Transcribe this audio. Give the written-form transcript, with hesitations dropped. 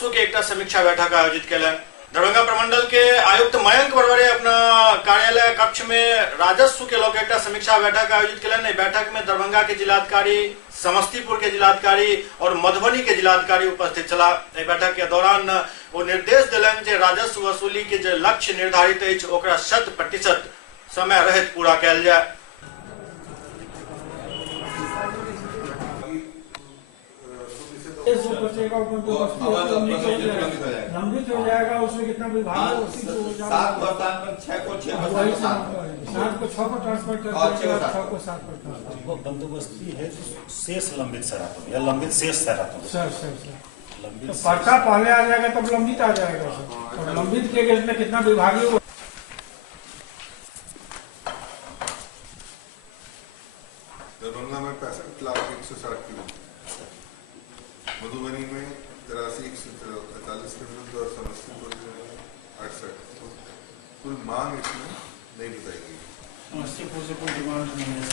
राजस्व के एक समीक्षा बैठक आयोजित कैलन। दरभंगा प्रमंडल के आयुक्त मयंक बरवरे अपना कार्यालय कक्ष में राजस्व के लोग एक समीक्षा बैठक आयोजित कैलन। बैठक में दरभंगा के जिलाधिकारी, समस्तीपुर के जिलाधिकारी और मधुबनी के जिलाधिकारी उपस्थित चला। बैठक के दौरान वो निर्देश दिलन जे राजस्व वसूली के जो लक्ष्य निर्धारित है 100% समय रहित पूरा कैल जाए। लंबित हो जाएगा, उसमें कितना विभाग है, 7 को 6 को 6 को 7 को 6 को ट्रांसफर कर दिया, 6 को 7 पर ट्रांसफर। वो बंदोबस्ती है शेष लंबित सरातों या लंबित शेष सरातों सर तो पर्चा पहले आ जाएगा तब लंबित आ जाएगा सर। और लंबित के केस में कितना विभागीय दरभंगा में 65,160 किलो, मधुबनी में 83,143 किलो और समस्तीपुर में 68। कुल मांग इसमें नहीं बताई गई। समस्तीपुर से कोई डिमांड नहीं है।